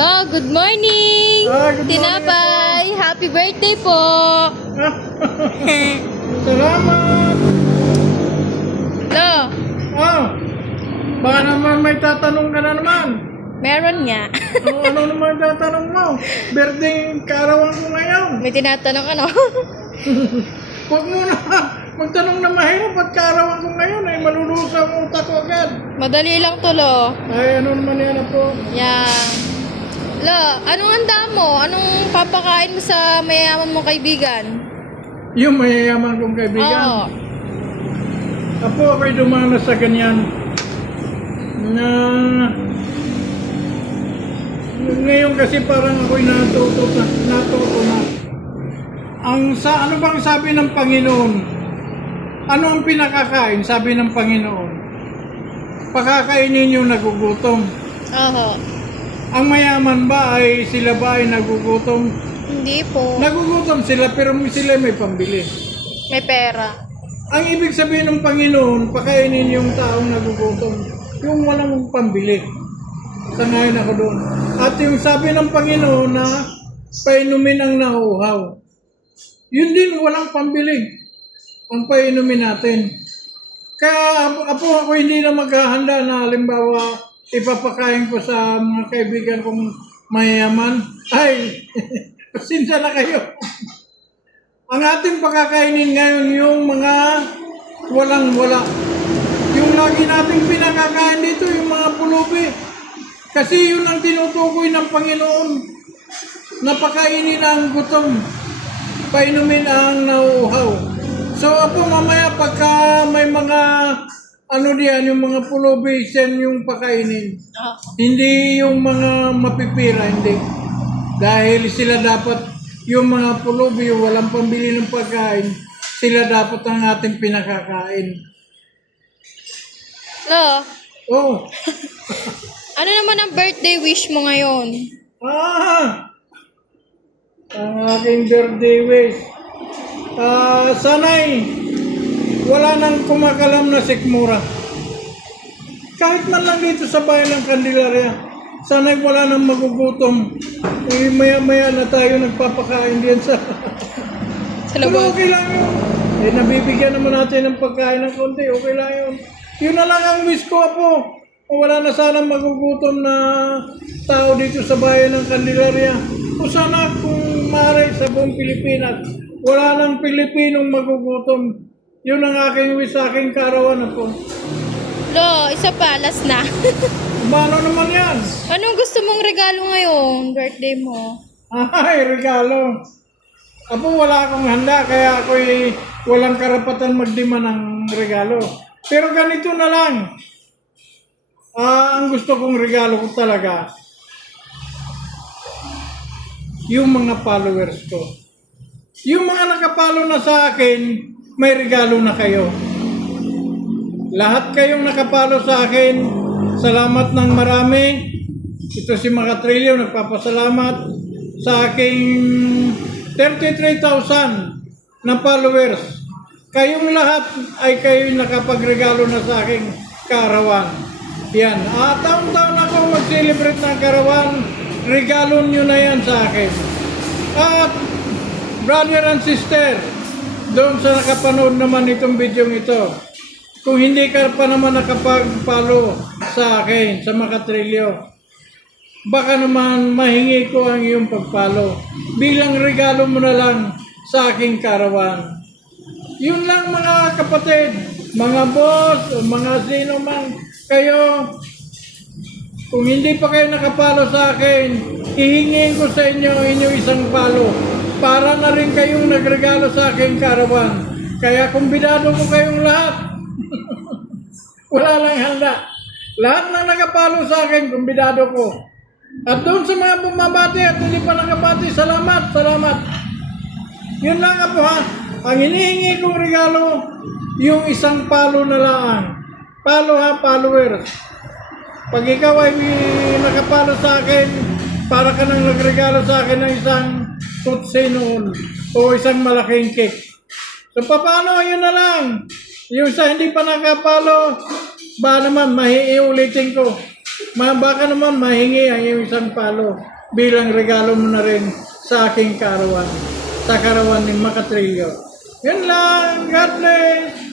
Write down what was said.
Lo, good morning! Good morning Tinapay! Happy birthday po! Salamat! Lo, Baka naman may tatanong ka na naman. meron nga. Ano naman tatanong mo? Birthday kaarawan ko ngayon. May tinatanong ano? Huwag mo na magtanong na mahirap at kaarawan ko ngayon ay malulusaw ang utak ko agad. Madali lang to, Lo. Ay, ano naman yan po? Yan. Lo, anong handa mo? Anong papakain mo sa mayayaman mong kaibigan? Yung mayayaman kong kaibigan. Oo. Apo, ako'y dumanas sa ganyan na ngayon kasi parang ako'y natuto na. Ano bang sabi ng Panginoon? Ano ang pinakakain? Sabi ng Panginoon, pakakainin yung nagugutom. Oo. Ang mayaman ba ay sila ba ay nagugutom? Hindi po. Nagugutom sila pero sila may pambili. May pera. Ang ibig sabihin ng Panginoon, pakainin yung taong nagugutom, yung walang pambili. Sangayon ako doon. At yung sabi ng Panginoon na painumin ang nauuhaw. Yun din, walang pambili. Ang painumin natin. Kaya ako hindi na maghahanda na halimbawa ipapakain ko sa mga kaibigan kong mayayaman. Ay, pasensya na kayo. Ang ating pakakainin ngayon yung mga walang-wala. Yung lagi nating pinakakain dito, yung mga pulubi. Kasi yun ang tinutukoy ng Panginoon. Napakainin ang gutom. Painumin ang nauuhaw. So ako mamaya pagka may mga diyan, yung mga pulubi, yan yung pakainin. Hindi yung mga mapipira, hindi. Dahil sila dapat, yung mga pulubi, yung walang pambili ng pagkain, sila dapat ang ating pinakakain. Lo, Oh, ano naman ang birthday wish mo ngayon? ang aking birthday wish. Sana'y wala nang kumakalam na sikmura. Kahit man lang dito sa bayan ng Candelaria, sana'y wala nang magugutom. Maya-maya na tayo nagpapakain diyan sa... Pero labas. okay lang yun. Nabibigyan naman natin ng pagkain ng konti. Okay lang yun. Yun na lang ang wish ko, Apo. Wala na sana magugutom na tao dito sa bayan ng Candelaria. O sana kung maaari sa buong Pilipinas, wala nang Pilipinong magugutom. Yun ang aking wish sa aking kaarawan, Apo. Lo, isa pa, last na. Paano naman yan? Anong gusto mong regalo ngayon? Birthday mo? Ay, regalo. Apo, wala akong handa, kaya ako'y walang karapatan magdima ng regalo. Pero ganito na lang. Ang gusto kong regalo ko talaga, yung mga followers ko. Yung mga nakapalo na sa akin, may regalo na kayo. Lahat kayong nakapalo sa akin, salamat ng marami. Ito si Makatrilyo, nagpapasalamat sa aking 33,000 na followers. Kayong lahat ay kayo nakapagregalo na sa aking kaarawan. Yan. Taon-taon ako mag-celebrate ng kaarawan. Regalo nyo na yan sa akin. At brother and sister, doon sa nakapanood naman itong video ito, kung hindi ka pa naman nakapag-follow sa akin, sa Makatrilyo, baka naman mahingi ko ang iyong pag-follow. Bilang regalo mo na lang sa aking kaarawan. Yun lang mga kapatid, mga boss, o mga sino man kayo, kung hindi pa kayo nakapalo sa akin, hihingin ko sa inyo inyong isang palo para na rin kayong nagregalo sa aking kaarawan. Kaya kumbidado ko kayong lahat. Wala lang handa. Lahat ng nakapalo sa akin, kumbidado ko. At doon sa mga bumabati at hindi pa nakabati, salamat, salamat. Yun lang po ha. Ang hinihingi kong regalo, yung isang palo na lang. Palo ha, followers. Pag ikaw ay nakapalo sa akin, para ka nang nagregalo sa akin ng isang tutsi noon o isang malaking cake. So paano, yun na lang. Yung sa hindi pa nakapalo, ba naman, mahiulitin ko. baka naman mahingi ang iyong isang palo bilang regalo mo na rin sa aking karawan. Sa karawan ni Makatrilyo. Yun lang. God bless.